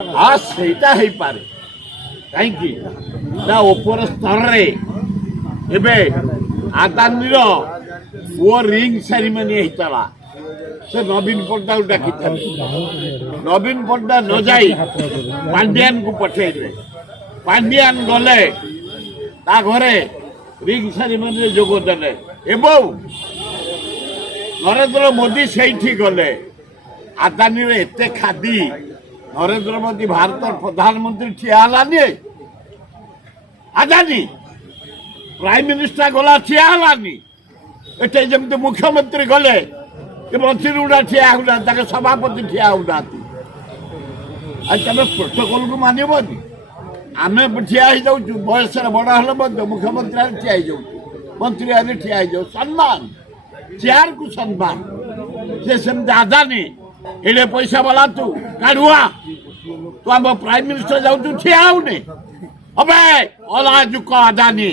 हाँ सेटा है पारे कहीं ना ऊपर स्तर रे एबे आदानी रो वो रिंग सेरेमनी होता से नवीन पट्टा डाकी नवीन पट्टा न जाई पांड्यान को पठेले पांड्यान गले ता घरे रिंग सेरेमनी रे जोग देले एवं नरेंद्र मोदी से गले आदानी रे एते खादी नरेंद्र मोदी भारत प्रधानमंत्री ठिया हलानी आदानी प्राइम मिनिस्टर गला ठिया हलानी एटे जमते मुख्यमंत्री गले कि मंत्री गुड़ा ठिया होना सभापति ठिया होना आज तुम प्रोटोकॉल को मानबनी आम ठिया हो बयस बड़ हेल्ले मुख्यमंत्री ठिया हो मंत्री आने ठिया हो सम्मान चेयर को सम्मान से सेमती आदानी एडे पैसा वाला तू काढ़ुआ तू आम प्राइम मिनिस्टर जाऊ ठिया होने अबे अलाजुक आदानी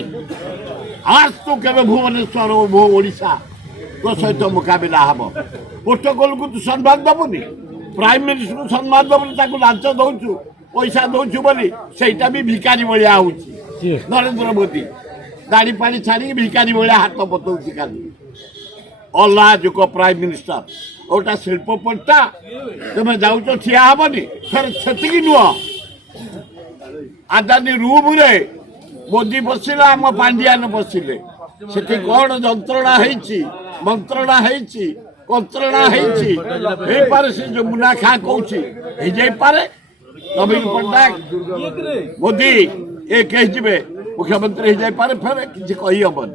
आज तू के भुवनेश्वर ओडिशा तो सहित मुकाबला हम प्रोटोकॉल को तू सम्मान दबुनि प्राइम मिनिस्टर को सम्मान दबुनि लांच दौचु पैसा दौचु बोली सेटा भी भिकारी भाया हो नरेंद्र मोदी दाढ़ी पाड़ी छाड़ी भिकारी भाया हाथ बतौची खाली अलाजुक प्राइम मिनिस्टर गोटा शिल्पपट्टा तुम जाऊ ठिया हेनी फिर से नुह आदानी रूम रे मोदी बसिला आम पांड्यान बसिले से कौन जंत्रणा मंत्रणा कंत्रणा पारे से जो मुना खा कहे पारे नवीन पट्टनायक मोदी एक मुख्यमंत्री हो जाए फिर किसी कही हेबन।